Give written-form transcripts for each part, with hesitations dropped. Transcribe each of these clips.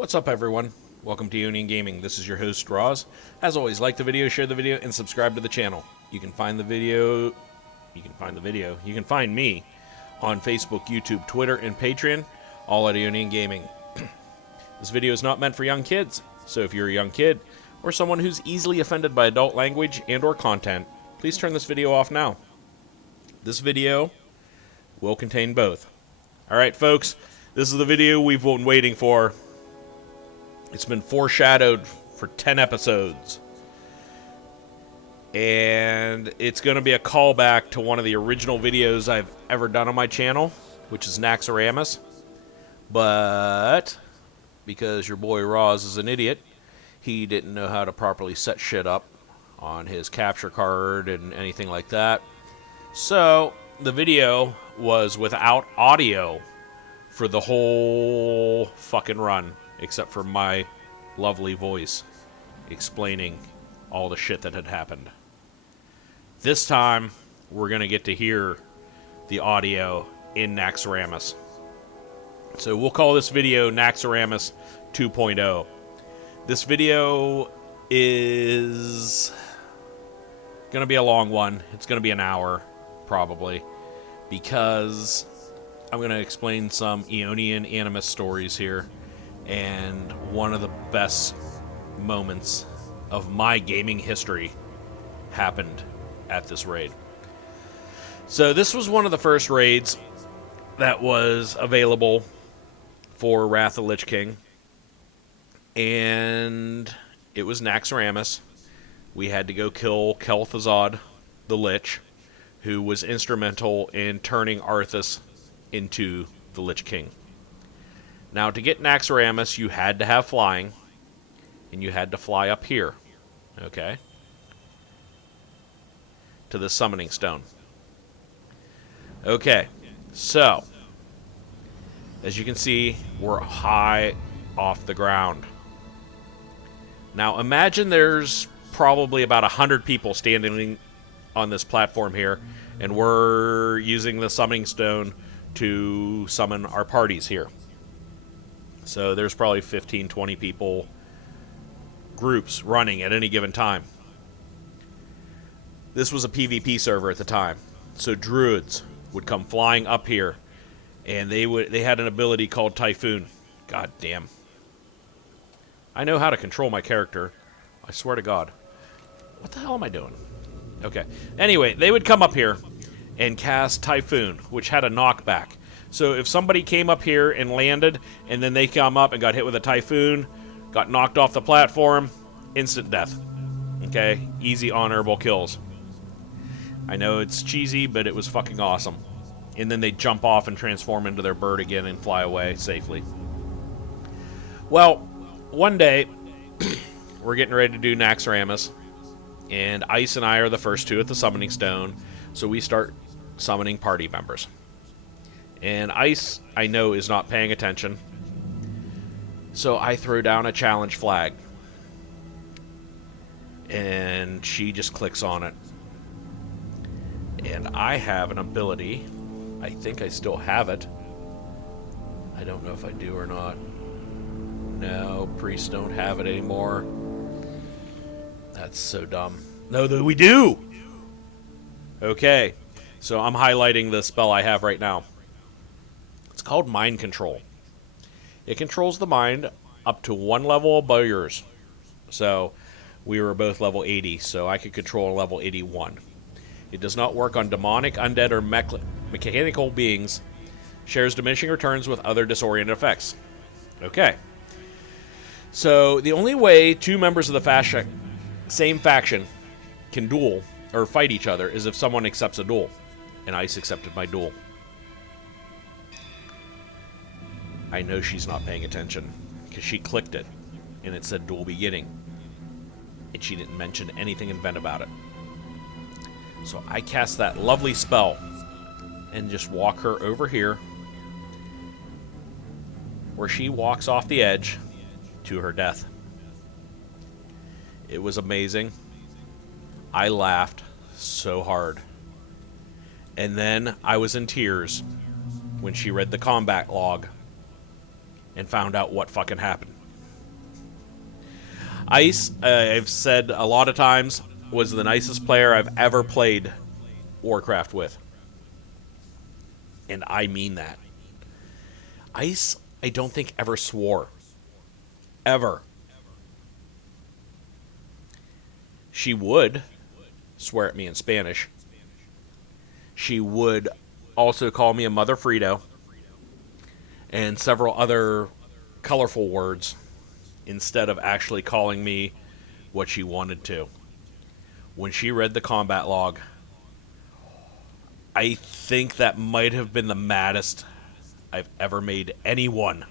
What's up, everyone? Welcome to Union Gaming. This is your host, Roz. As always, like the video, share the video, and subscribe to the channel. You can find me on Facebook, YouTube, Twitter, and Patreon, all at Union Gaming. This video is not meant for young kids, so if you're a young kid or someone who's easily offended by adult language and or content, please turn this video off now. This video will contain both. Alright, folks, this is the video we've been waiting for. It's been foreshadowed for 10 episodes. And it's going to be a callback to one of the original videos I've ever done on my channel, which is Naxaramas. But because your boy Roz is an idiot, he didn't know how to properly set shit up on his capture card and anything like that. So the video was without audio for the whole fucking run, except for my lovely voice explaining all the shit that had happened. This time, we're going to get to hear the audio in Naxaramas. So we'll call this video Naxaramas 2.0. This video is going to be a long one. It's going to be an hour, probably, because I'm going to explain some Aeonian Animus stories here. And one of the best moments of my gaming history happened at this raid. So this was one of the first raids that was available for Wrath of the Lich King. And it was Naxaramas. We had to go kill Kel'Thuzad, the Lich, who was instrumental in turning Arthas into the Lich King. Now, to get Naxaramas, you had to have flying, and you had to fly up here, okay, to the summoning stone. Okay, so, as you can see, we're high off the ground. Now, imagine there's probably about 100 people standing on this platform here, and we're using the summoning stone to summon our parties here. So there's probably 15, 20 people, groups running at any given time. This was a PvP server at the time. So druids would come flying up here, and they had an ability called Typhoon. God damn. I know how to control my character. I swear to God. What the hell am I doing? Okay. Anyway, they would come up here and cast Typhoon, which had a knockback. So if somebody came up here and landed, and then they come up and got hit with a Typhoon, got knocked off the platform, instant death. Okay? Easy, honorable kills. I know it's cheesy, but it was fucking awesome. And then they jump off and transform into their bird again and fly away safely. Well, one day, we're getting ready to do Naxaramas, and Ice and I are the first two at the summoning stone, so we start summoning party members. And Ice, I know, is not paying attention. So I throw down a challenge flag. And she just clicks on it. And I have an ability. I think I still have it. I don't know if I do or not. No, priests don't have it anymore. That's so dumb. No, we do! Okay. So I'm highlighting the spell I have right now. It's called Mind Control. It controls the mind up to one level above yours. So, we were both level 80, so I could control level 81. It does not work on demonic, undead, or mechanical beings. Shares diminishing returns with other disoriented effects. Okay. So, the only way two members of the same faction can duel, or fight each other, is if someone accepts a duel. And Ice accepted my duel. I know she's not paying attention, because she clicked it, and it said duel beginning. And she didn't mention anything in Vent about it. So I cast that lovely spell, and just walk her over here, where she walks off the edge to her death. It was amazing. I laughed so hard. And then I was in tears when she read the combat log and found out what fucking happened. Ice, I've said a lot of times, was the nicest player I've ever played Warcraft with. And I mean that. Ice, I don't think ever swore. Ever. She would swear at me in Spanish. She would also call me a mother Frito and several other colorful words instead of actually calling me what she wanted to. When she read the combat log, I think that might have been the maddest I've ever made anyone.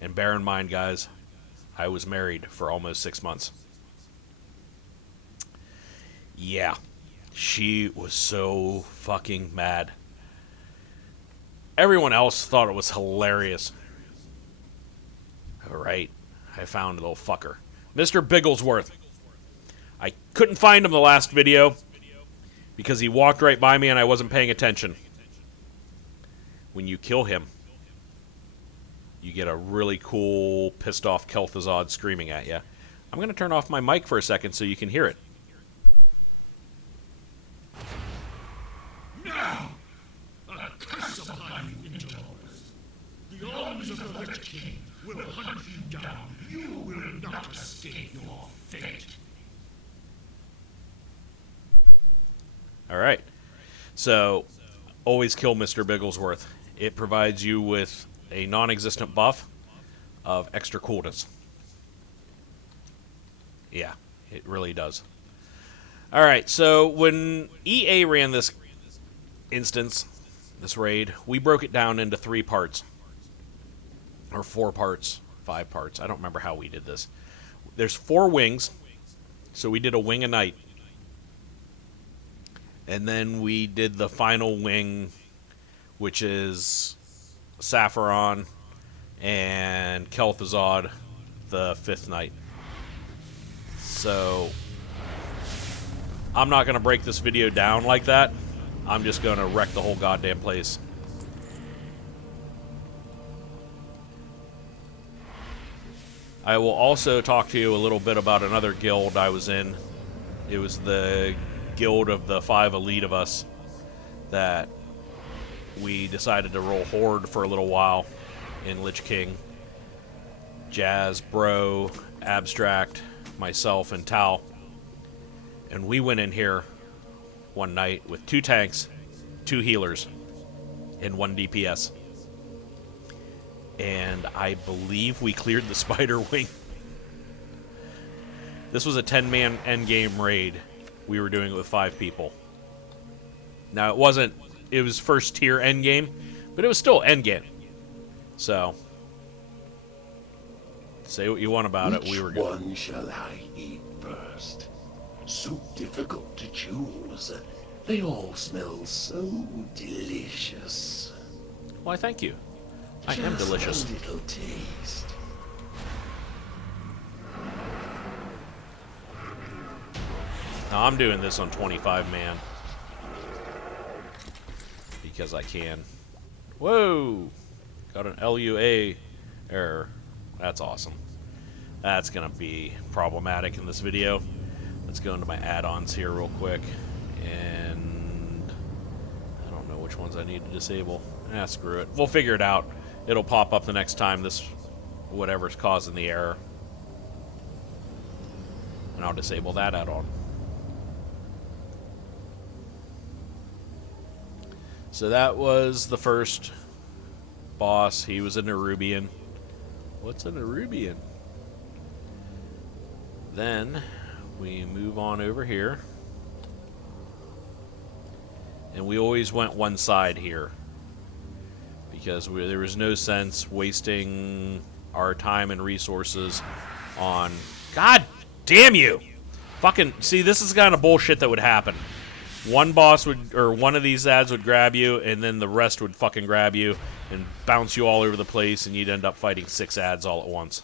And bear in mind, guys, I was married for almost 6 months. Yeah, she was so fucking mad. Everyone else thought it was hilarious. Alright, I found the little fucker. Mr. Bigglesworth. I couldn't find him the last video because he walked right by me and I wasn't paying attention. When you kill him, you get a really cool, pissed off Kel'Thuzad screaming at you. I'm going to turn off my mic for a second so you can hear it. Now, a curse upon you, Interlopers. The arms of the Lich King will hunt you down. You will not escape your fate. Alright. So, always kill Mr. Bigglesworth. It provides you with a non-existent buff of extra coolness. Yeah, it really does. Alright, so when EA ran this instance, this raid, we broke it down into 3 parts. Or 4 parts, 5 parts. I don't remember how we did this. There's 4 wings, so we did a wing a night. And then we did the final wing, which is Saffron and Kel'Thuzad the 5th night. So I'm not going to break this video down like that. I'm just going to wreck the whole goddamn place. I will also talk to you a little bit about another guild I was in. It was the guild of the 5 elite of us that we decided to roll Horde for a little while in Lich King. Jazz, Bro, Abstract, myself, and Tal. And we went in here one night with 2 tanks, 2 healers, and 1 DPS. And I believe we cleared the Spider Wing. This was a 10-man endgame raid. We were doing it with 5 people. Now, it wasn't... It was first tier endgame, but it was still endgame. So, say what you want about it. We were good. Which one shall I eat first? So difficult to choose. They all smell so delicious. Why, thank you. I am delicious. A little taste. Now, I'm doing this on 25 man. Because I can. Whoa! Got an LUA error. That's awesome. That's going to be problematic in this video. Let's go into my add-ons here real quick. And I don't know which ones I need to disable. Screw it. We'll figure it out. It'll pop up the next time this whatever's causing the error. And I'll disable that add-on. So that was the first boss. He was a Nerubian. What's a Nerubian? Then we move on over here. And we always went one side here. Because there was no sense wasting our time and resources on... God damn you! Fucking... See, this is the kind of bullshit that would happen. One boss would, or one of these ads would grab you, and then the rest would fucking grab you and bounce you all over the place, and you'd end up fighting 6 ads all at once.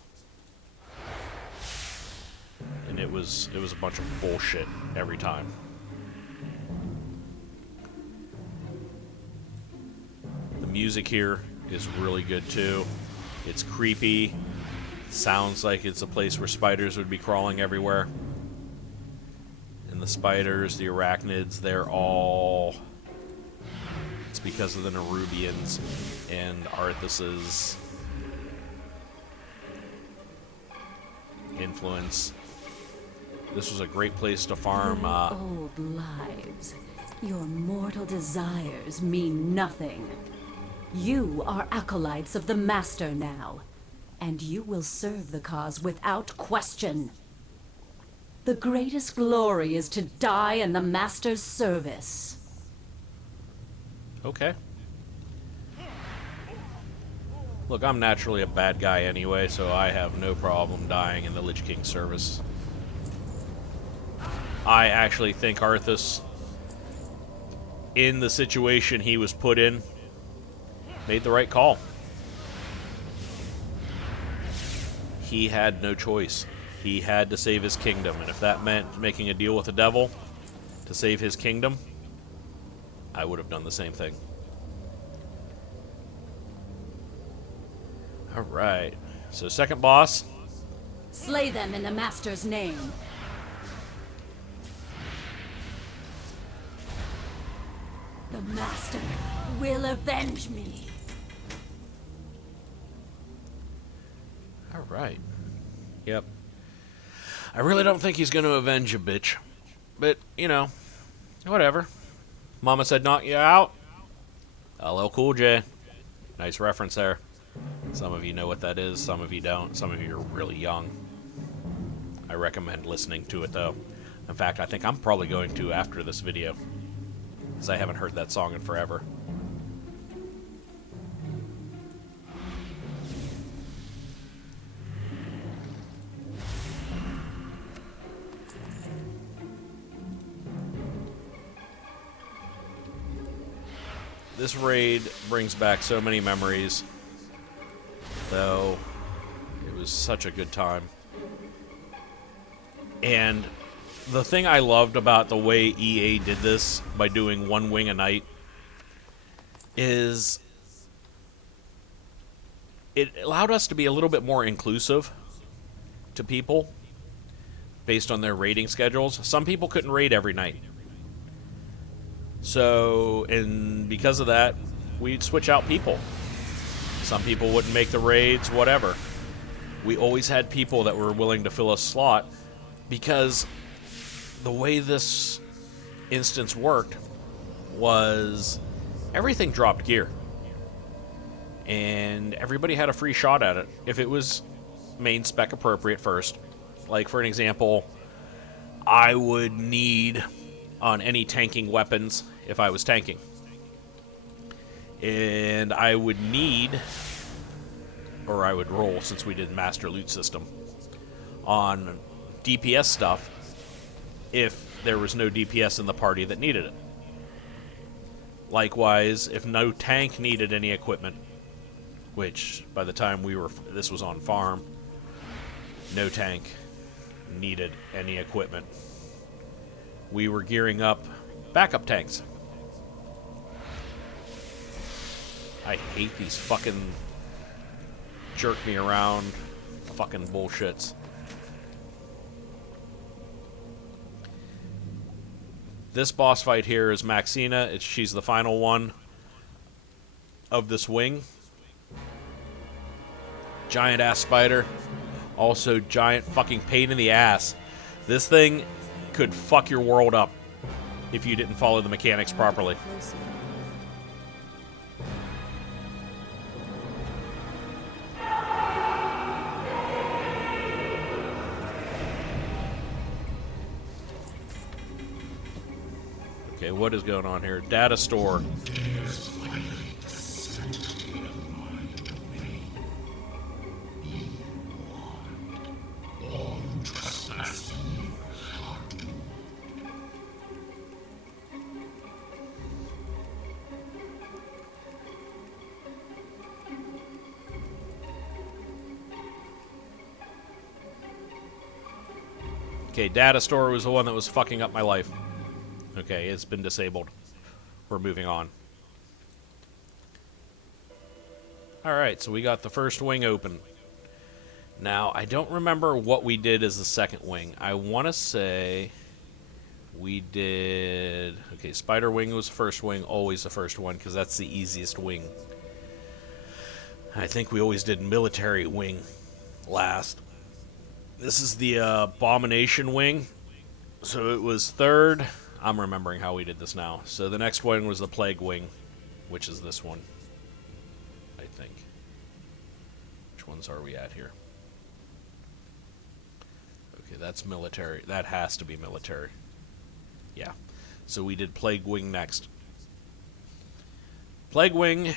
And it was a bunch of bullshit every time. The music here is really good too. It's creepy, Sounds like it's a place where spiders would be crawling everywhere. And the spiders, the arachnids, they're all... It's because of the Nerubians and Arthas's influence. This was a great place to farm. Your old lives, your mortal desires mean nothing. You are acolytes of the Master now, and you will serve the cause without question. The greatest glory is to die in the Master's service. Okay. Look, I'm naturally a bad guy anyway, so I have no problem dying in the Lich King's service. I actually think Arthas, in the situation he was put in, made the right call. He had no choice. He had to save his kingdom, and if that meant making a deal with the devil to save his kingdom, I would have done the same thing. Alright, so second boss. Slay them in the Master's name. The Master will avenge me. Alright. Yep. I really don't think he's going to avenge you, bitch. But, you know, whatever. Mama said knock you out. LL Cool J. Nice reference there. Some of you know what that is, some of you don't. Some of you are really young. I recommend listening to it, though. In fact, I think I'm probably going to after this video, because I haven't heard that song in forever. This raid brings back so many memories, though it was such a good time. And the thing I loved about the way EA did this by doing one wing a night is it allowed us to be a little bit more inclusive to people based on their raiding schedules. Some people couldn't raid every night. So, and because of that, we'd switch out people. Some people wouldn't make the raids, whatever. We always had people that were willing to fill a slot because the way this instance worked was everything dropped gear. And everybody had a free shot at it if it was main spec appropriate first. Like, for an example, I would need on any tanking weapons if I was tanking. And I would need, or I would roll since we did master loot system, on DPS stuff if there was no DPS in the party that needed it. Likewise, if no tank needed any equipment, which by the time this was on farm, no tank needed any equipment. We were gearing up backup tanks. I hate these fucking jerk me around fucking bullshits. This boss fight here is Maxina. She's the final one of this wing. Giant ass spider. Also giant fucking pain in the ass. This thing could fuck your world up if you didn't follow the mechanics properly. Okay, what is going on here? Data store. Okay, data store was the one that was fucking up my life. Okay, it's been disabled. We're moving on. Alright, so we got the first wing open. Now, I don't remember what we did as the second wing. I want to say we did... Okay, Spider Wing was the first wing, always the first one, because that's the easiest wing. I think we always did Military Wing last. This is the Abomination Wing, so it was third. I'm remembering how we did this now. So the next one was the Plague Wing, which is this one, I think. Which ones are we at here? Okay, that's military. That has to be military. Yeah. So we did Plague Wing next. Plague Wing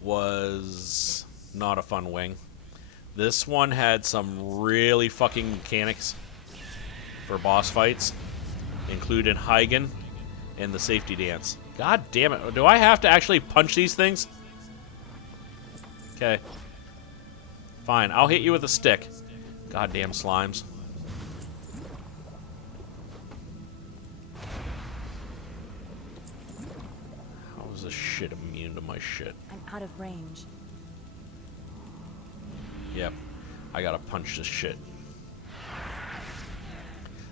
was not a fun wing. This one had some really fucking mechanics for boss fights, including Heigen and the safety dance. God damn it. Do I have to actually punch these things? Okay. Fine. I'll hit you with a stick. Goddamn slimes. How is this shit immune to my shit? I'm out of range. Yep. I gotta punch this shit.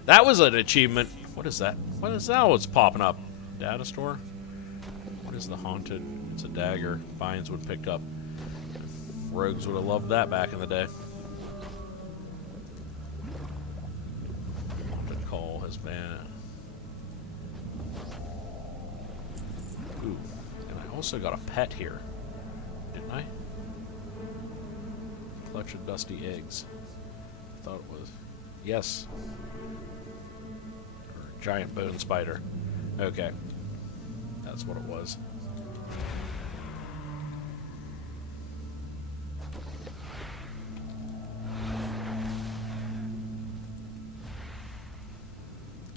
That was an achievement. What is that? What is that? What's popping up? Data store? What is the haunted? It's a dagger. Vines would picked up. Rogues would have loved that back in the day. Haunted call has been... Ooh. And I also got a pet here. Didn't I? Clutch of dusty eggs. I thought it was. Yes. Or giant bone spider. Okay. That's what it was.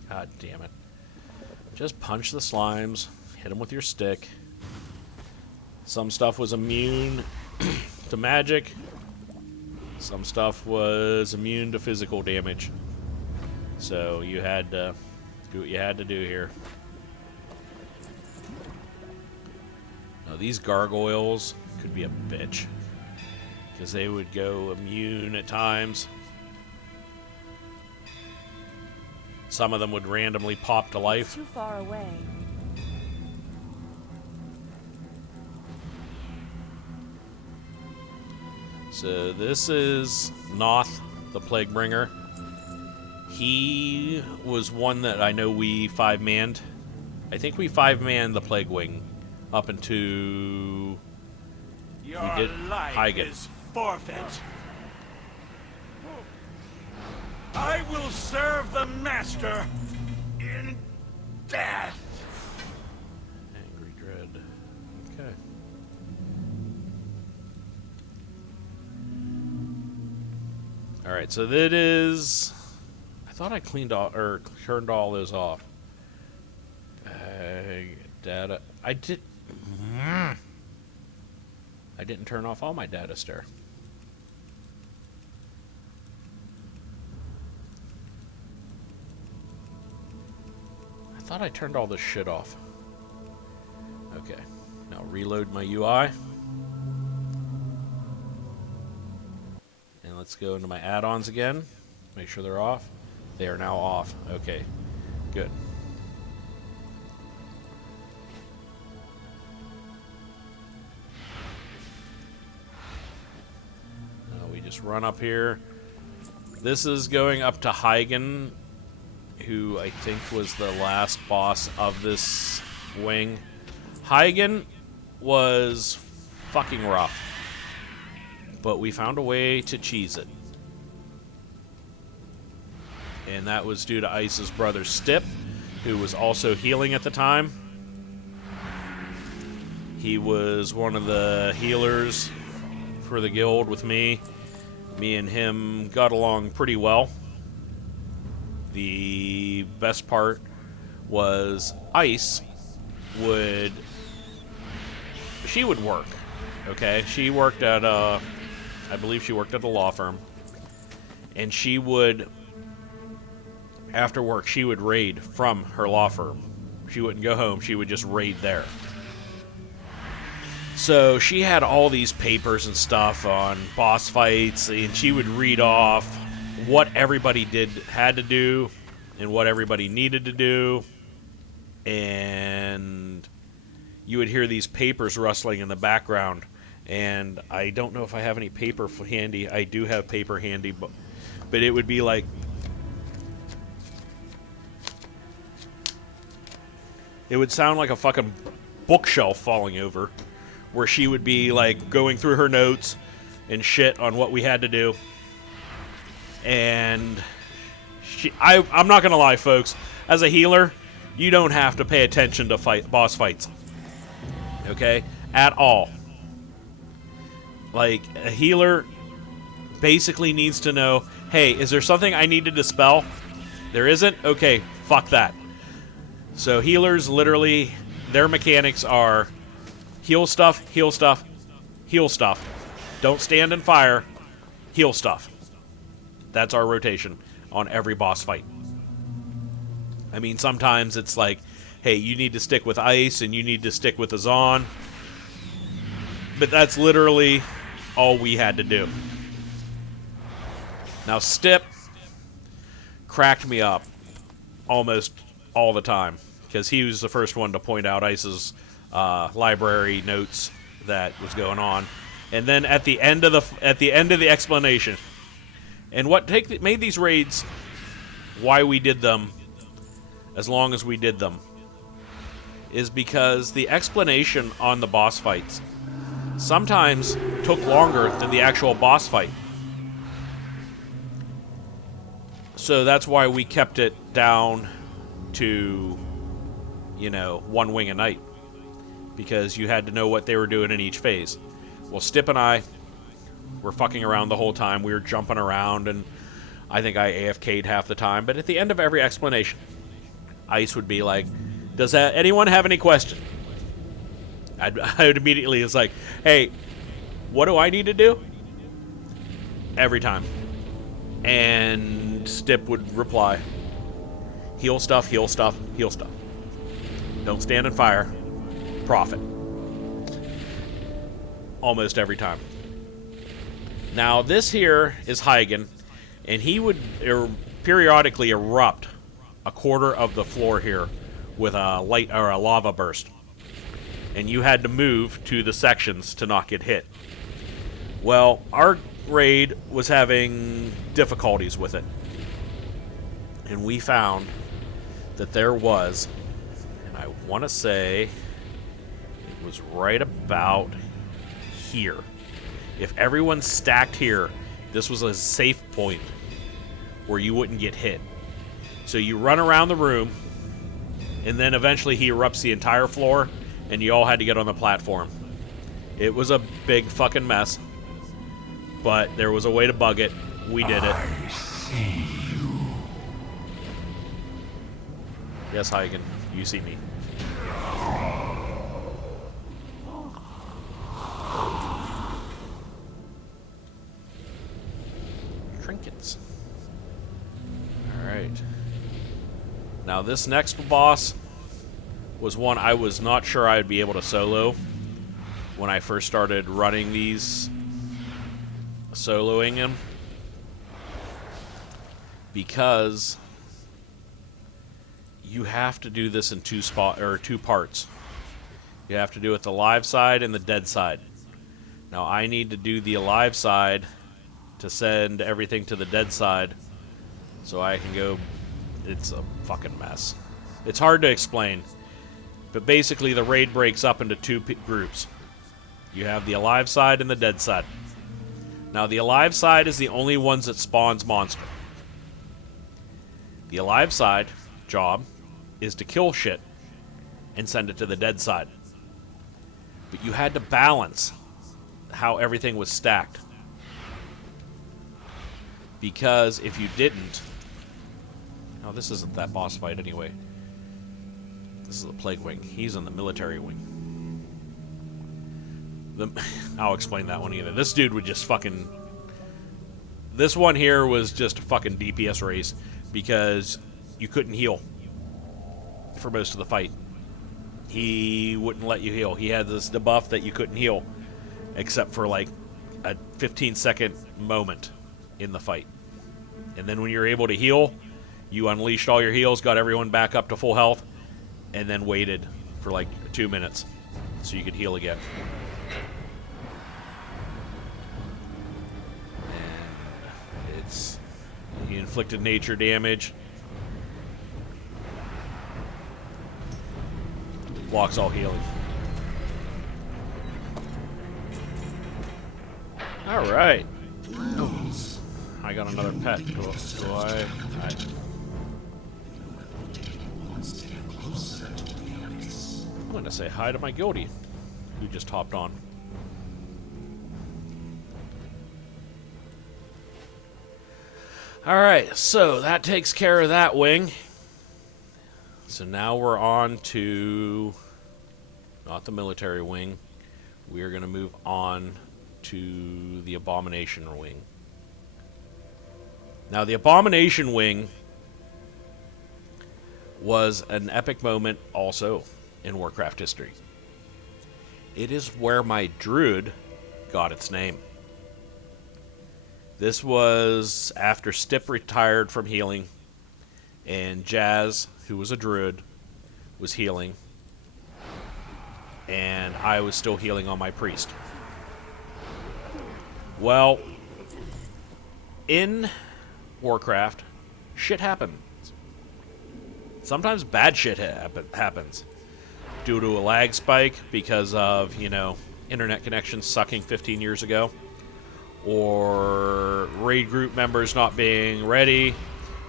God damn it. Just punch the slimes. Hit them with your stick. Some stuff was immune to magic. Some stuff was immune to physical damage. So you had to do what you had to do here. Now these gargoyles could be a bitch, because they would go immune at times. Some of them would randomly pop to life. Too far away. So this is Noth, the Plague Bringer. He was one that I know we 5-manned. I think we 5-manned the Plague Wing up into... Your we did life Heigen. is forfeit. I will serve the master in death. Angry Dread. Okay. Alright, so that is... I thought I cleaned all, or turned all those off. Data. I didn't turn off all my data star. I thought I turned all this shit off. Okay. Now reload my UI. And let's go into my add-ons again. Make sure they're off. They are now off. Okay. Good. Now we just run up here. This is going up to Heigen, who I think was the last boss of this wing. Heigen was fucking rough, but we found a way to cheese it. And that was due to Ice's brother Stip, who was also healing at the time. He was one of the healers for the guild with me. Me and him got along pretty well. The best part was Ice would... She would work, okay? She worked at I believe she worked at a law firm. And she would... After work, she would raid from her law firm. She wouldn't go home. She would just raid there. So she had all these papers and stuff on boss fights, and she would read off what everybody had to do and what everybody needed to do, and you would hear these papers rustling in the background. And I don't know if I have any paper handy. I do have paper handy, but it would be like, it would sound like a fucking bookshelf falling over, where she would be like going through her notes and shit on what we had to do. And I'm not gonna lie, folks, as a healer, you don't have to pay attention to boss fights, okay, at all. Like, a healer basically needs to know, hey, is there something I need to dispel? There isn't? Okay, fuck that. So healers, literally, their mechanics are heal stuff, heal stuff, heal stuff. Don't stand and fire, heal stuff. That's our rotation on every boss fight. I mean, sometimes it's like, hey, you need to stick with ice and you need to stick with Azan. But that's literally all we had to do. Now, Stip cracked me up almost all the time, because he was the first one to point out Ice's library notes that was going on. And then at the end of the explanation, and what made these raids, why we did them as long as we did them, is because the explanation on the boss fights sometimes took longer than the actual boss fight. So that's why we kept it down to, you know, one wing a night, because you had to know what they were doing in each phase. Well, Stip and I were fucking around the whole time. We were jumping around, and I think I AFK'd half the time. But at the end of every explanation, Ice would be like, does anyone have any questions? I would immediately, it's like, hey, what do I need to do? Every time. And Stip would reply, heal stuff, heal stuff, heal stuff. Don't stand and fire. Profit. Almost every time. Now, this here is Huygen, and he would periodically erupt a quarter of the floor here with a light or a lava burst. And you had to move to the sections to not get hit. Well, our raid was having difficulties with it. And we found that there was, and I want to say it was right about here. If everyone stacked here, this was a safe point where you wouldn't get hit. So you run around the room, and then eventually he erupts the entire floor, and you all had to get on the platform. It was a big fucking mess, but there was a way to bug it. We did it. I see you. Yes, Huygen, you see me. Trinkets. Alright. Now this next boss was one I was not sure I'd be able to solo when I first started running these, soloing him, because you have to do this in two parts. You have to do it the live side and the dead side. Now I need to do the alive side to send everything to the dead side so I can go. It's a fucking mess. It's hard to explain, but basically the raid breaks up into two groups. You have the alive side and the dead side. Now the alive side is the only ones that spawns monster. The alive side job is to kill shit and send it to the dead side. But you had to balance how everything was stacked, because if you didn't, no, this isn't that boss fight anyway. This is the Plague Wing. He's in the military wing. I'll explain that one either. This dude would just fucking... This one here was just a fucking DPS race, because you couldn't heal for most of the fight. he wouldn't let you heal. He had this debuff that you couldn't heal, except for like a 15-second moment in the fight. And then when you're able to heal, you unleashed all your heals, got everyone back up to full health, and then waited for like 2 minutes so you could heal again. And he inflicted nature damage. Blocks all healing. All right. Oh, I got another pet. Do I? I'm going to say hi to my guildie, who just hopped on. All right, so that takes care of that wing. So now we're on to, not the military wing, we're going to move on to the Abomination Wing. Now, the Abomination Wing was an epic moment also in Warcraft history. It is where my druid got its name. This was after Stip retired from healing, and Jazz, who was a druid, was healing, and I was still healing on my priest. Well, in Warcraft, shit happens. Sometimes bad shit happens due to a lag spike because of, internet connections sucking 15 years ago, or raid group members not being ready,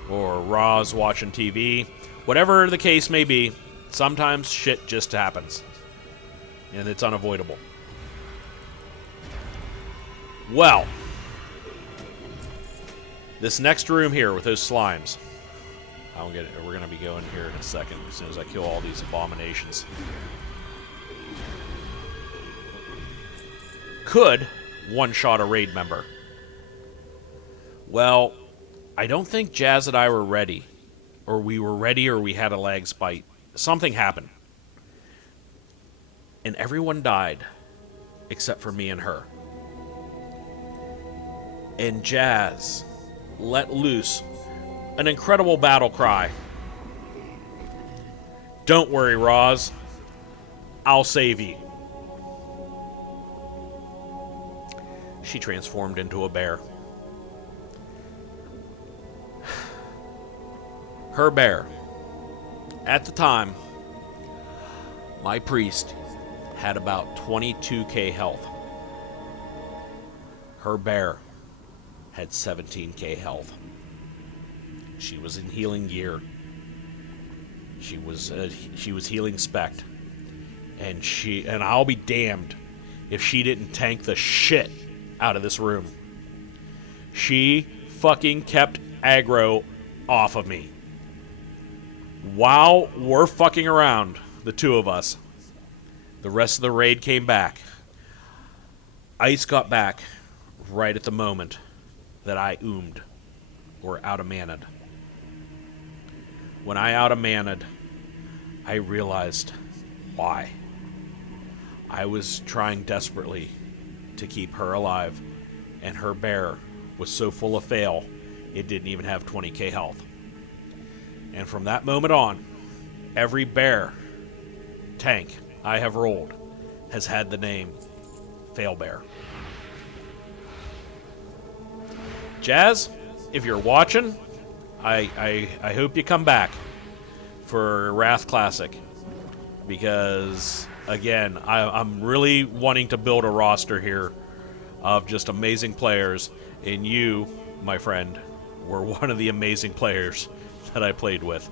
or Raws watching TV. Whatever the case may be, sometimes shit just happens, and it's unavoidable. Well, this next room here with those slimes, we're going to be going here in a second as soon as I kill all these abominations. Could one-shot a raid member. Well, I don't think Jazz and I were ready. Or we were ready, or we had a lag spike. Something happened. And everyone died, except for me and her. And Jazz let loose an incredible battle cry. Don't worry, Roz. I'll save you. She transformed into a bear. Her bear. At the time, my priest had about 22k health. Her bear had 17k health. She was in healing gear. She was healing spect, and I'll be damned if she didn't tank the shit out of this room. She fucking kept aggro off of me while we're fucking around, the two of us. The rest of the raid came back. Ice got back right at the moment that I or out-of-mana'd. When I out-of-mana'd, I realized why. I was trying desperately to keep her alive, and her bear was so full of fail, it didn't even have 20k health. And from that moment on, every bear tank I have rolled has had the name Fail Bear. Jazz, if you're watching, I hope you come back for Wrath Classic, because again, I'm really wanting to build a roster here of just amazing players, and you, my friend, were one of the amazing players that I played with.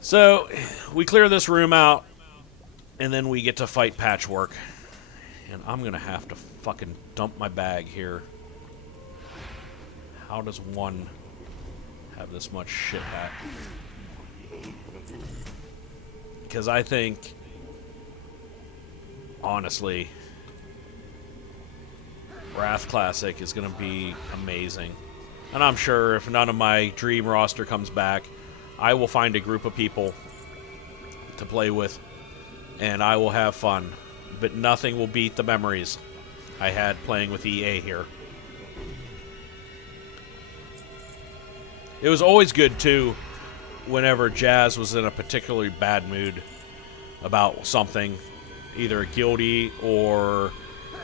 So, we clear this room out, and then we get to fight Patchwork. And I'm going to have to fucking dump my bag here. How does one have this much shit back? Because I think, honestly, Wrath Classic is going to be amazing. And I'm sure if none of my dream roster comes back, I will find a group of people to play with, and I will have fun. But nothing will beat the memories I had playing with EA here. It was always good, too, whenever Jazz was in a particularly bad mood about something, either guilty or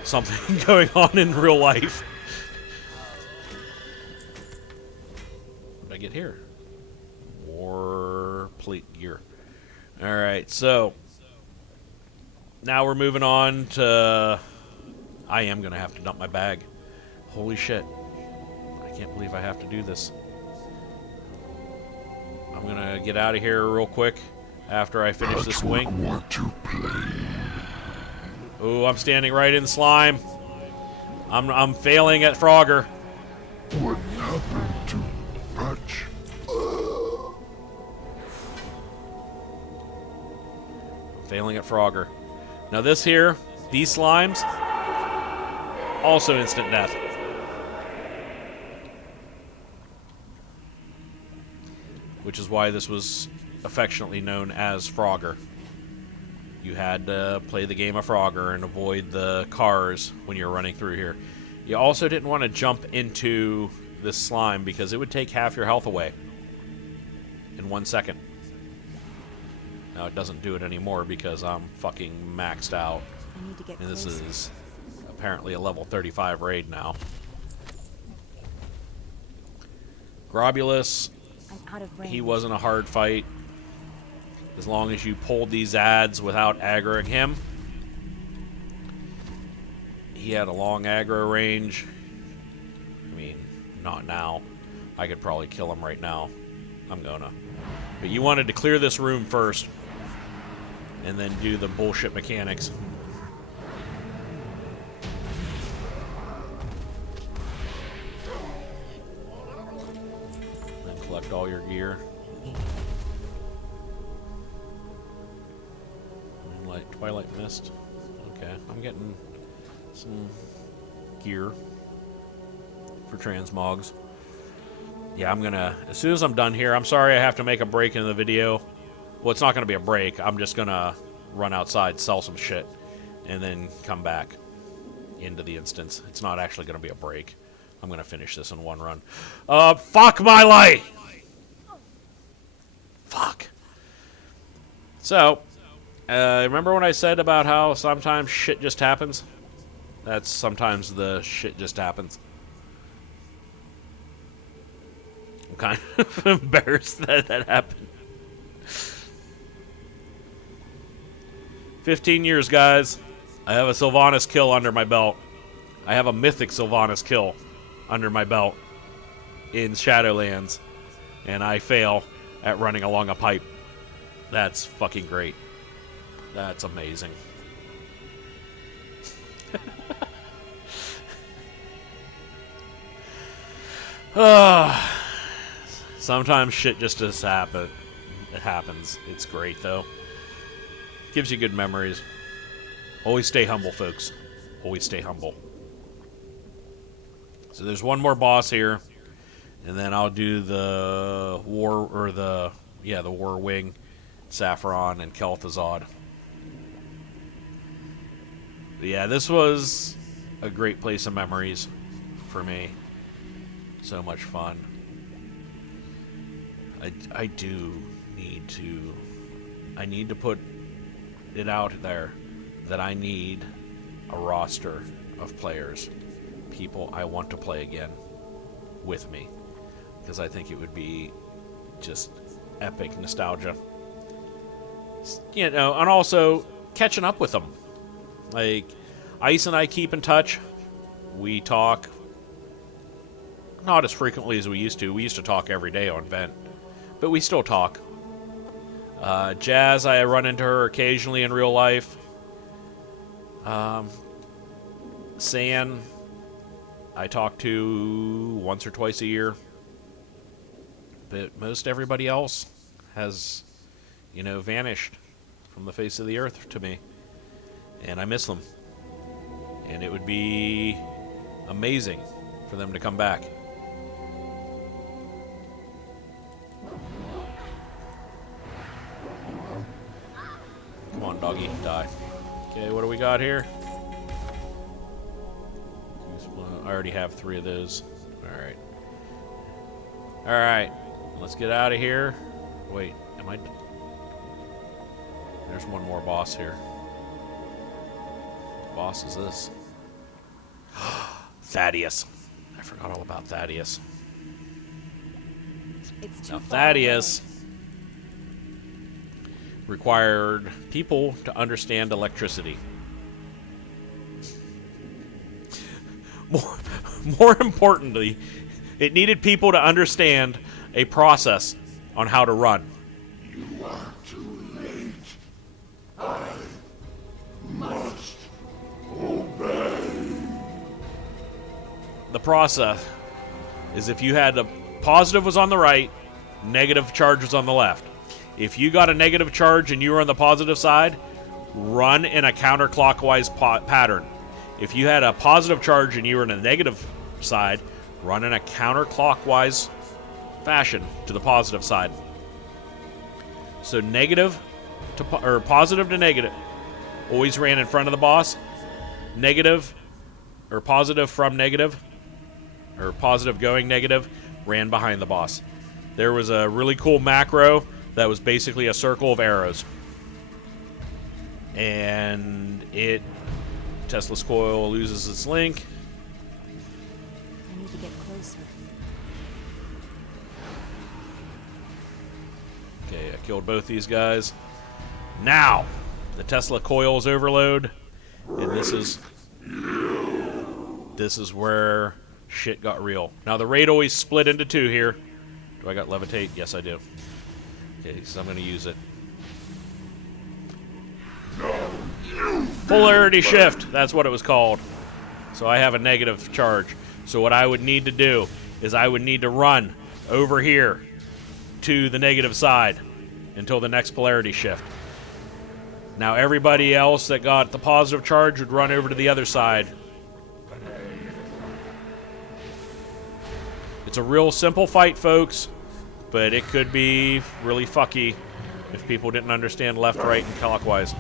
something going on in real life. What did I get here? More plate gear. Alright, so now we're moving on to... I am going to have to dump my bag. Holy shit. I can't believe I have to do this. I'm going to get out of here real quick after I finish this wing. Ooh, I'm standing right in slime. I'm failing at Frogger. What happened to Patch? Failing at Frogger. Now this here, these slimes, also instant death. Which is why this was affectionately known as Frogger. You had to play the game of Frogger and avoid the cars when you're running through here. You also didn't want to jump into this slime because it would take half your health away in 1 second. Now it doesn't do it anymore because I'm fucking maxed out. I need to get And this closer. is apparently a level 35 raid now. Grobulus, I'm out of range. he wasn't a hard fight. As long as you pulled these ads without aggroing him. He had a long aggro range. I mean, not now. I could probably kill him right now. I'm gonna. But you wanted to clear this room first. And then do the bullshit mechanics. Then collect all your gear. Twilight Mist. Okay, I'm getting some gear for transmogs. Yeah, I'm gonna, as soon as I'm done here, I'm sorry I have to make a break in the video. Well, it's not gonna be a break. I'm just gonna run outside, sell some shit, and then come back into the instance. It's not actually gonna be a break. I'm gonna finish this in one run. Fuck my life! Fuck. So, remember when I said about how sometimes shit just happens? That's sometimes the shit just happens. I'm kind of embarrassed that that happened. 15 years, guys. I have a Sylvanas kill under my belt. I have a mythic Sylvanas kill under my belt in Shadowlands. And I fail at running along a pipe. That's fucking great. That's amazing. Sometimes shit just does happen. It happens. It's great, though. Gives you good memories. Always stay humble, folks. Always stay humble. So there's one more boss here. And then I'll do the war, or the War Wing, Saffron, and Kel'Thuzad. But yeah, this was a great place of memories for me. So much fun. I do need to... I need to put it out there that I need a roster of players. People I want to play again with me. Because I think it would be just epic nostalgia. You know, and also catching up with them. Like, Ice and I keep in touch. We talk not as frequently as we used to. We used to talk every day on Vent. But we still talk. Jazz, I run into her occasionally in real life. San, I talk to once or twice a year. But most everybody else has, you know, vanished from the face of the earth to me. And I miss them. And it would be amazing for them to come back. Come on, doggy, die. Okay, what do we got here? I already have 3 of those. Alright. Alright. Let's get out of here. Wait, am I... There's one more boss here. What boss is this? Thaddeus. I forgot all about Thaddeus. It's too Now, far Thaddeus required people to understand electricity. More importantly, it needed people to understand a process on how to run. You are too late. I must obey. The process is if you had a positive was on the right, negative charge was on the left. If you got a negative charge and you were on the positive side, run in a counterclockwise pattern. If you had a positive charge and you were in a negative side, run in a counterclockwise fashion to the positive side. So negative to or positive to negative always ran in front of the boss. Negative or positive from negative or positive going negative ran behind the boss. There was a really cool macro that was basically a circle of arrows. And Tesla's coil loses its link. I need to get closer. Okay, I killed both these guys. Now, the Tesla coils overload, and this is where shit got real. Now, the raid always split into 2 here. Do I got levitate? Yes, I do. Okay, so I'm going to use it. Polarity Shift, that's what it was called. So I have a negative charge. So what I would need to do is I would need to run over here to the negative side until the next Polarity Shift. Now everybody else that got the positive charge would run over to the other side. It's a real simple fight, folks, but it could be really fucky if people didn't understand left, right, and clockwise.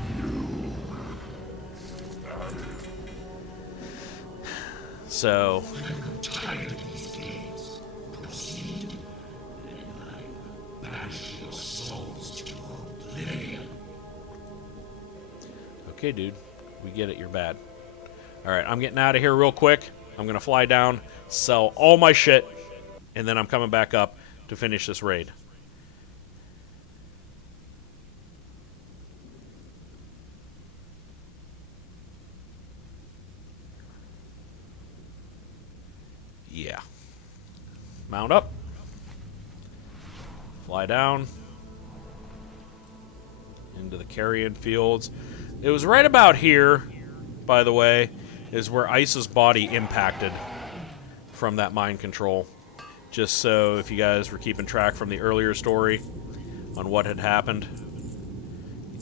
So, I'm tired of these games. Proceed, and I banish your souls to oblivion. okay, dude, we get it. You're bad. All right, I'm getting out of here real quick. I'm gonna fly down, sell all my shit, and then I'm coming back up to finish this raid. Yeah. Mount up. Fly down. Into the carrion fields. It was right about here, by the way, is where Ice's body impacted from that mind control. Just so if you guys were keeping track from the earlier story on what had happened.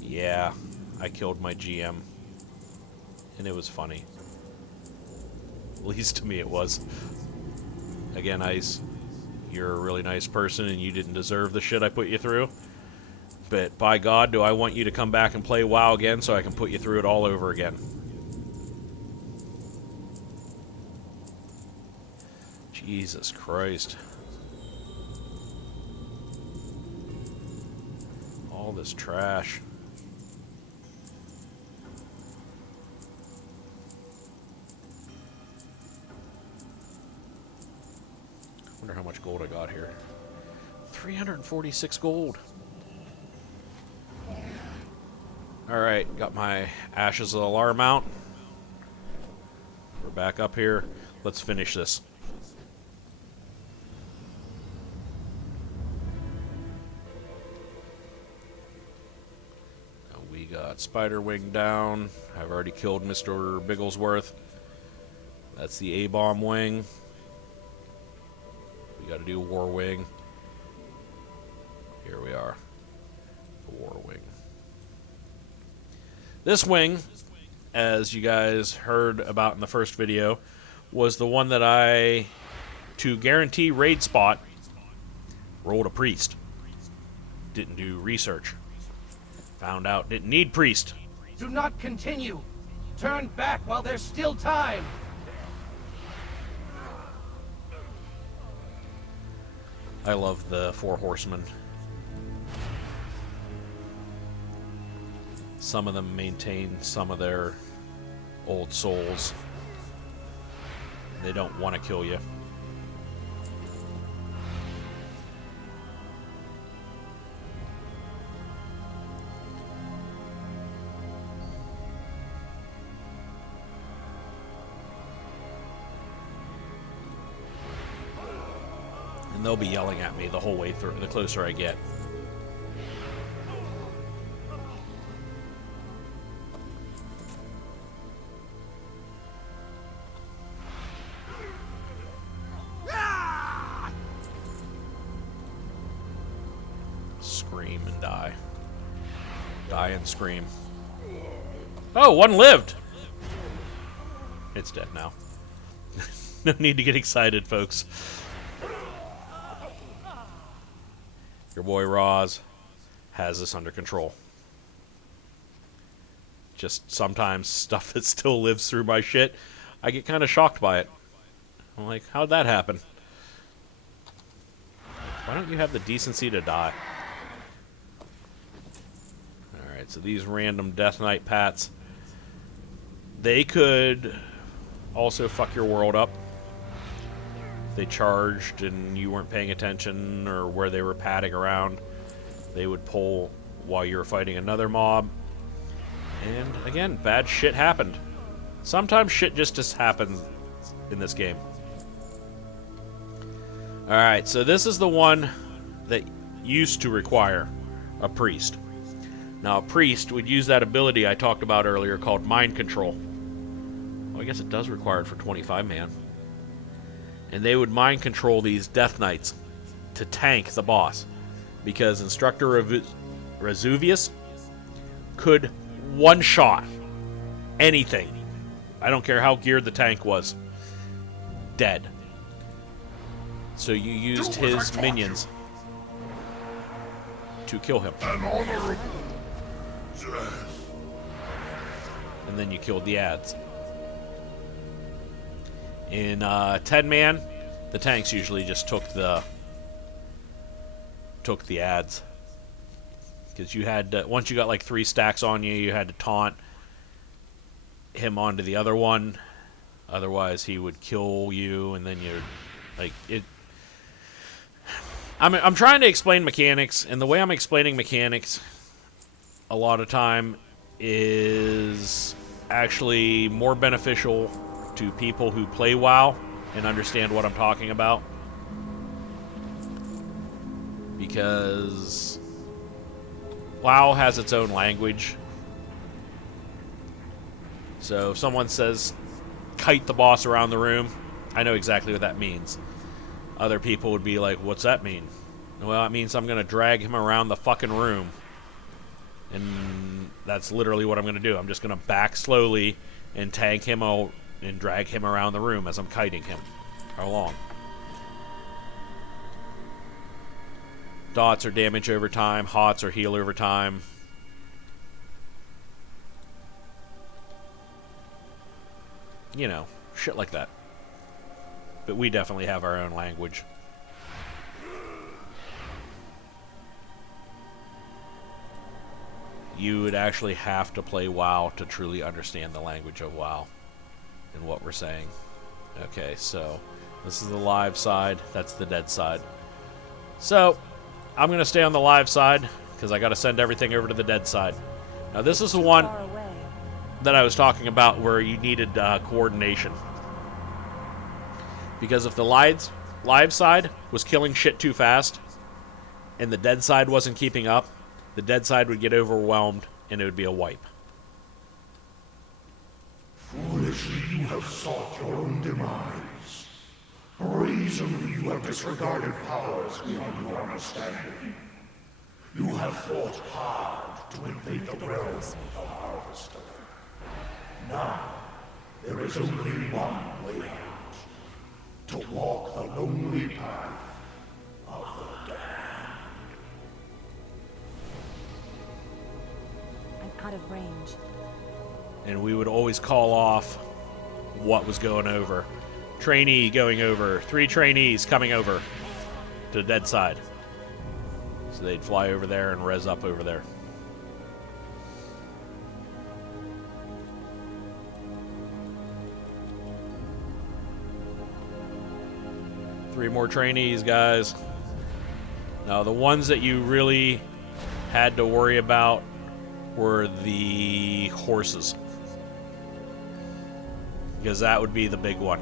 Yeah, I killed my GM. And it was funny. At least to me it was. Again, Ice, you're a really nice person and you didn't deserve the shit I put you through. But by God, do I want you to come back and play WoW again so I can put you through it all over again. Jesus Christ. All this trash. Wonder how much gold I got here. 346 gold. Alright, got my Ashes of the Lair mount. We're back up here. Let's finish this. Now we got Spider Wing down. I've already killed Mr. Bigglesworth. That's the A-bomb wing. We got to do War Wing. Here we are. The War Wing. This wing, as you guys heard about in the first video, was the one that I, to guarantee raid spot, rolled a priest. Didn't do research. Found out didn't need priest. Do not continue. Turn back while there's still time. I love the Four Horsemen. Some of them maintain some of their old souls. They don't want to kill you. And they'll be yelling at me the whole way through, the closer I get. Scream and die. Die and scream. Oh, one lived! It's dead now. No need to get excited, folks. Your boy Roz has this under control. Just sometimes stuff that still lives through my shit, I get kind of shocked by it. I'm like, how'd that happen? Why don't you have the decency to die? Alright, so these random Death Knight Pats, they could also fuck your world up. They charged and you weren't paying attention, or where they were padding around, they would pull while you were fighting another mob. And again, bad shit happened. Sometimes shit just happens in this game. Alright, so this is the one that used to require a priest. Now, a priest would use that ability I talked about earlier called mind control. Well, I guess it does require it for 25-man. And they would mind control these Death Knights to tank the boss, because Instructor Resuvius could one-shot anything. I don't care how geared the tank was. Dead. So you used his minions to kill him. And then you killed the ads. In 10-man, the tanks usually just took the ads, because you had to, once you got like 3 stacks on you, you had to taunt him onto the other one, otherwise he would kill you, and then you're like it. I'm trying to explain mechanics, and the way I'm explaining mechanics a lot of time is actually more beneficial to people who play WoW and understand what I'm talking about. Because WoW has its own language. So if someone says, kite the boss around the room, I know exactly what that means. Other people would be like, what's that mean? Well, it means I'm going to drag him around the fucking room. And that's literally what I'm going to do. I'm just going to back slowly and tank him out and drag him around the room as I'm kiting him along. Dots are damage over time. Hots are heal over time. You know, shit like that. But we definitely have our own language. You would actually have to play WoW to truly understand the language of WoW and what we're saying. Okay, so this is the live side. That's the dead side. So I'm going to stay on the live side because I got to send everything over to the dead side. Now this is the one that I was talking about where you needed coordination. Because if the live side was killing shit too fast and the dead side wasn't keeping up, the dead side would get overwhelmed and it would be a wipe. Foolishly you have sought your own demise. Brazenly you have disregarded powers beyond your understanding. You have fought hard to invade the realm of the Harvester. Now, there is only one way out. to walk the lonely path of the damned. I'm out of range. And we would always call off what was going over. Trainee going over. 3 trainees coming over to the dead side. So they'd fly over there and res up over there. Three more trainees, guys. Now, the ones that you really had to worry about were the horses. Because that would be the big one.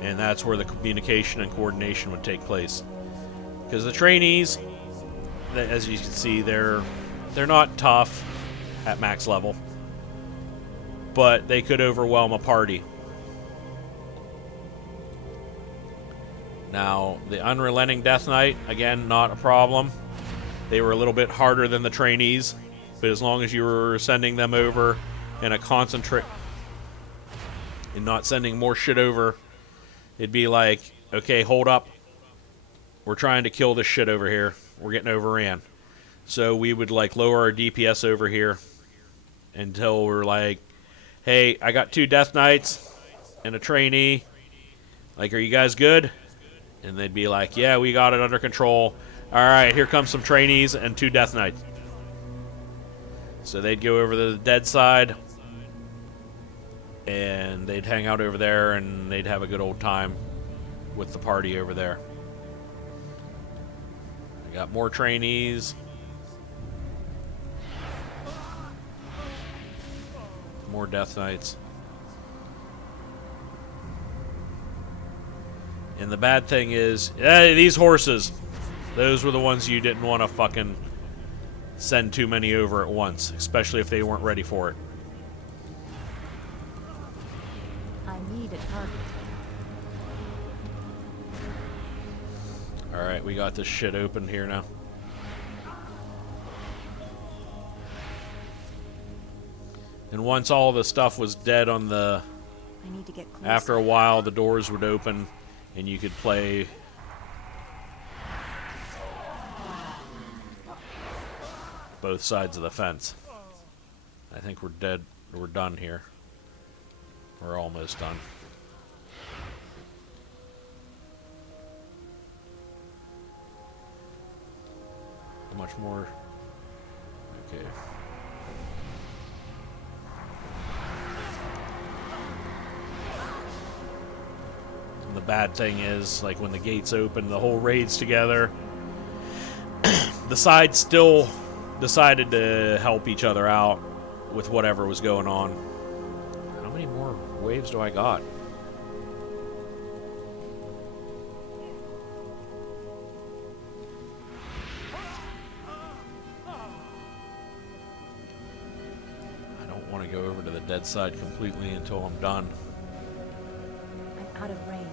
And that's where the communication and coordination would take place. Because the trainees, as you can see, they're not tough at max level. But they could overwhelm a party. Now, the Unrelenting Death Knight, again, not a problem. They were a little bit harder than the trainees, but as long as you were sending them over in a concentrate and not sending more shit over, it'd be like, okay, hold up. We're trying to kill this shit over here. We're getting overran. So we would like lower our DPS over here until we're like, hey, I got 2 Death Knights and a trainee. Like, are you guys good? And they'd be like, yeah, we got it under control. All right, here comes some trainees and 2 Death Knights. So they'd go over to the dead side, and they'd hang out over there, and they'd have a good old time with the party over there. I got more trainees. More Death Knights. And the bad thing is, these horses, those were the ones you didn't want to fucking send too many over at once, especially if they weren't ready for it. I need a target. Alright, we got this shit open here now. And once all the stuff was dead on the... I need to get closer. After a while, the doors would open, and you could play both sides of the fence. I think we're dead. We're done here. We're almost done. How much more? Okay. And the bad thing is, like, when the gates open, the whole raid's together. The sides still decided to help each other out with whatever was going on. How many more waves do I got? I don't want to go over to the dead side completely until I'm done. I'm out of range.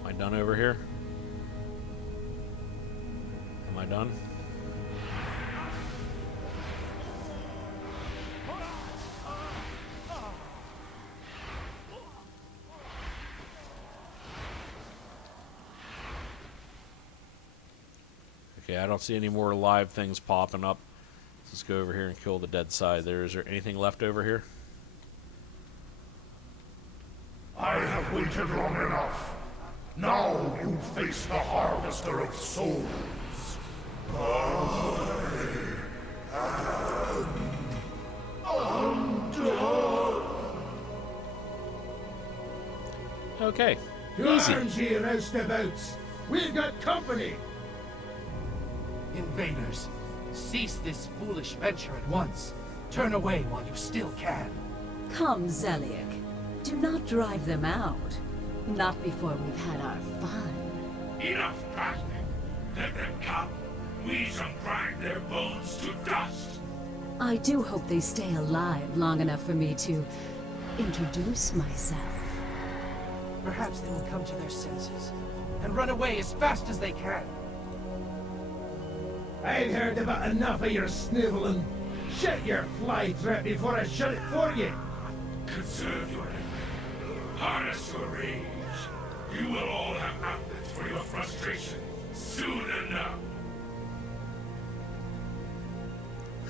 Am I done over here? Am I done? Okay, I don't see any more live things popping up. Let's go over here and kill the dead side there. Is there anything left over here? I have waited long enough. Now you face the Harvester of Souls. Okay, To easy. arms here, roustabouts. We've got company. Invaders, cease this foolish venture at once. Turn away while you still can. Come, Zeliek. Do not drive them out. Not before we've had our fun. Enough battling. Let them come. We shall grind their bones to dust. I do hope they stay alive long enough for me to introduce myself. Perhaps they will come to their senses and run away as fast as they can. I've heard about enough of your sniveling. Shut your fly trap before I shut it for you. Conserve your anger. Harness your rage. You will all have outlets for your frustration soon enough.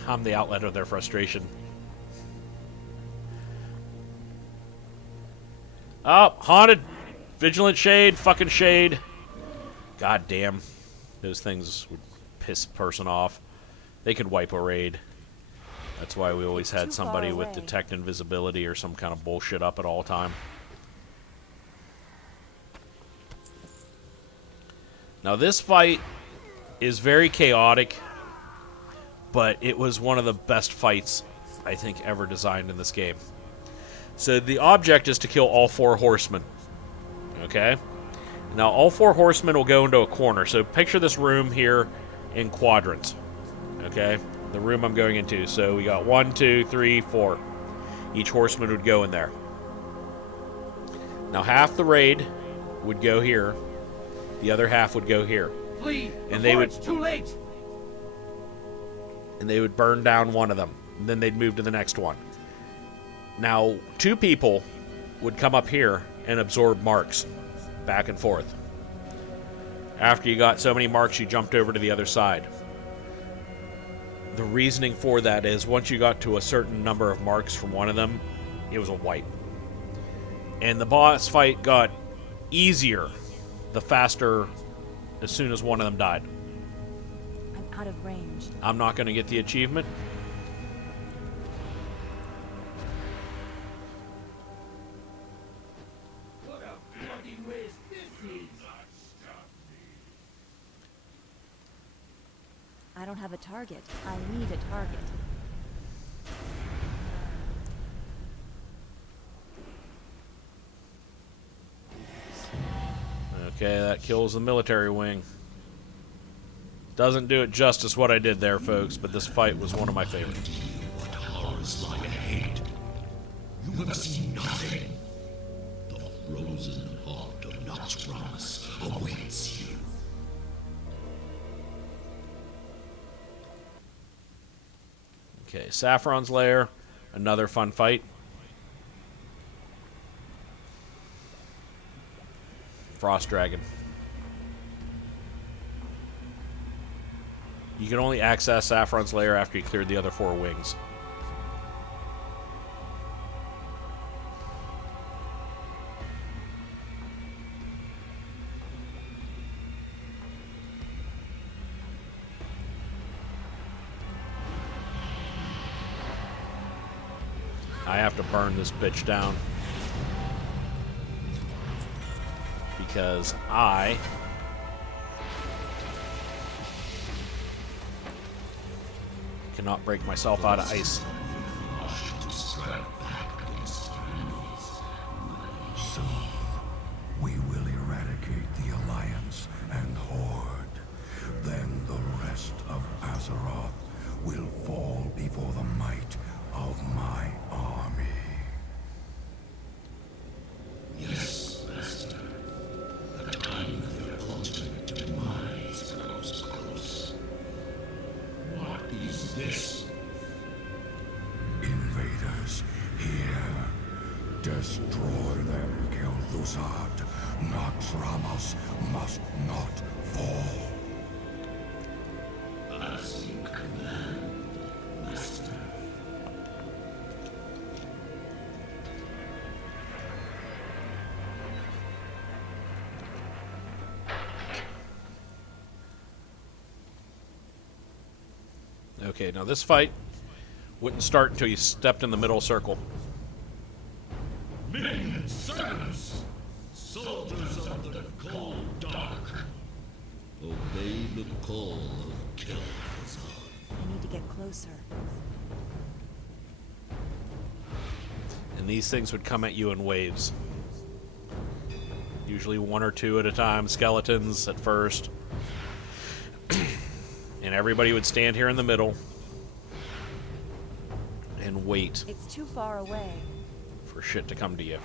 I'm the outlet of their frustration. Oh, haunted. Vigilant shade. Fucking shade. God damn. Those things would piss a person off. They could wipe a raid. That's why we always had somebody with detect invisibility or some kind of bullshit up at all time. Now this fight is very chaotic, but it was one of the best fights I think ever designed in this game. So the object is to kill all 4 horsemen. Okay? Now all 4 horsemen will go into a corner. So picture this room here in quadrants. Okay? The room I'm going into. So we got 1, 2, 3, 4. Each horseman would go in there. Now half the raid would go here. The other half would go here. Flee And before it's too late. And they would burn down one of them. And then they'd move to the next one. Now, 2 people would come up here and absorb marks back and forth. After you got so many marks, you jumped over to the other side. The reasoning for that is once you got to a certain number of marks from one of them, it was a wipe. And the boss fight got easier the faster as soon as one of them died. I'm out of range. I'm not going to get the achievement. What a bloody waste this is. I don't have a target. I need a target. Okay, that kills the military wing. Doesn't do it justice what I did there, folks, but this fight was one of my favorites. What horrors lie ahead? You have seen nothing. The frozen heart of Naxaramas awaits you. Okay, Saffron's Lair, another fun fight. Frost Dragon. You can only access Saffron's Lair after you cleared the other 4 wings. I have to burn this bitch down. Because I cannot break myself out of ice. Soon, we will eradicate the Alliance and Horde. Then the rest of Azeroth will fall before the might of my army. Yes, Master. The time of their ultimate demise grows close. What is this? Invaders, here. Destroy them, Kel'Thuzad. Naxaramas must not fall. As you command, Master. Okay, now this fight wouldn't start until you stepped in the middle circle. Men and servants, soldiers of the cold dark, obey the call of Kel'Thuzad. I need to get closer. And these things would come at you in waves. Usually 1 or 2 at a time, skeletons at first. And everybody would stand here in the middle and wait It's too far away. for shit to come to you.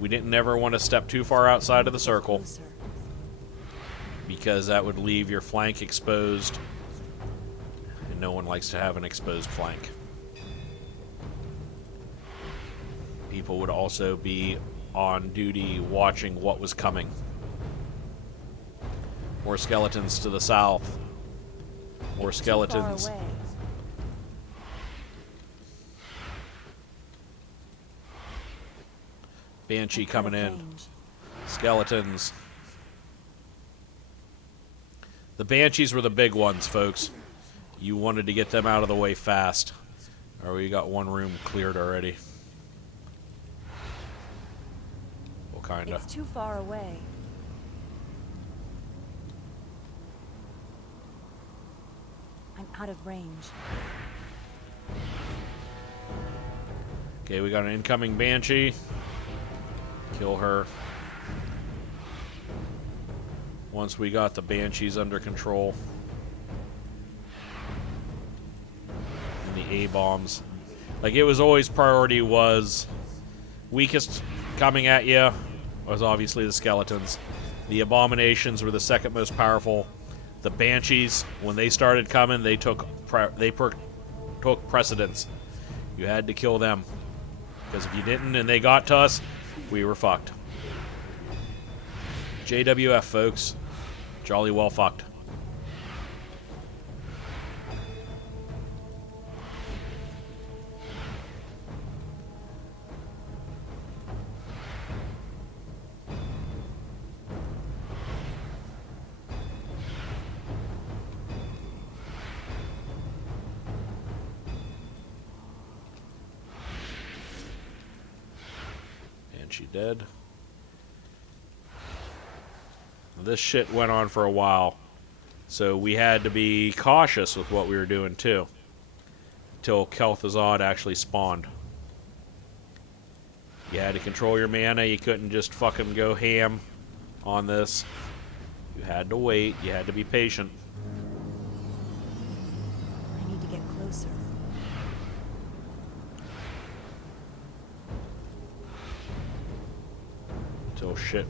We didn't ever want to step too far outside of the circle, Closer. because that would leave your flank exposed, and no one likes to have an exposed flank. People would also be on duty watching what was coming. More skeletons to the south. More Too skeletons. far away. Banshee Out of coming in. range. Skeletons. The Banshees were the big ones, folks. You wanted to get them out of the way fast. Or we got one room cleared already. Well, kinda. It's too far away. I'm out of range. Okay, we got an incoming Banshee. Kill her. Once we got the Banshees under control. And the A-bombs. Like, it was always priority was weakest coming at you was obviously the skeletons. The Abominations were the second most powerful. The Banshees, when they started coming, they took precedence. You had to kill them. Because if you didn't and they got to us, we were fucked. JWF, folks. Jolly well fucked. And she dead. This shit went on for a while, so we had to be cautious with what we were doing too, until Kel'Thuzad actually spawned. You had to control your mana. You couldn't just fucking go ham on this. You had to wait. You had to be patient. I need to get closer. Until shit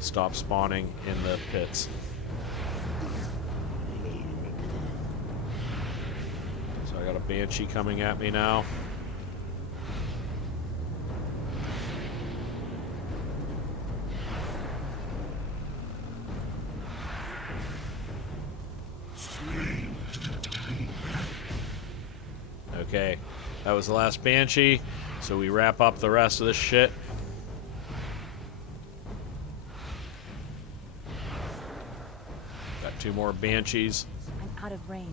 stopped spawning in the pits. So I got a Banshee coming at me now. Okay, that was the last Banshee, so we wrap up the rest of this shit. Got two more Banshees. I'm out of range.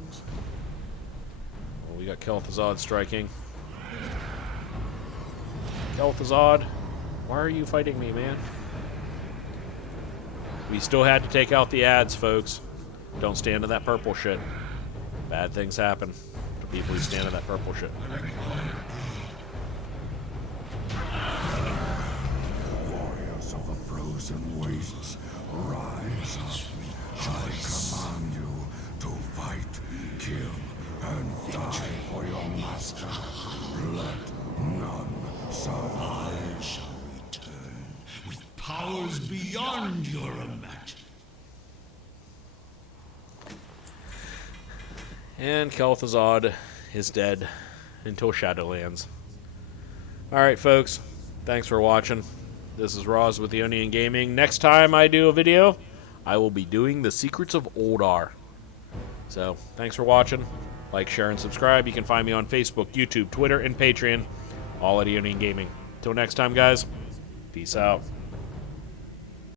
Well, we got Kel'Thuzad striking. Kel'Thuzad, why are you fighting me, man? We still had to take out the ads, folks. Don't stand in that purple shit. Bad things happen to people who stand in that purple shit. Warriors of the frozen wastes, rise up. I command you to fight, kill, and die for your master. Let none survive. I shall return with powers beyond your match. And Kel'Thuzad is dead until Shadowlands. Alright, folks. Thanks for watching. This is Roz with the Onion Gaming. Next time I do a video, I will be doing the Secrets of Oldar. So, thanks for watching. Like, share, and subscribe. You can find me on Facebook, YouTube, Twitter, and Patreon. All at Onion Gaming. Till next time, guys. Peace out.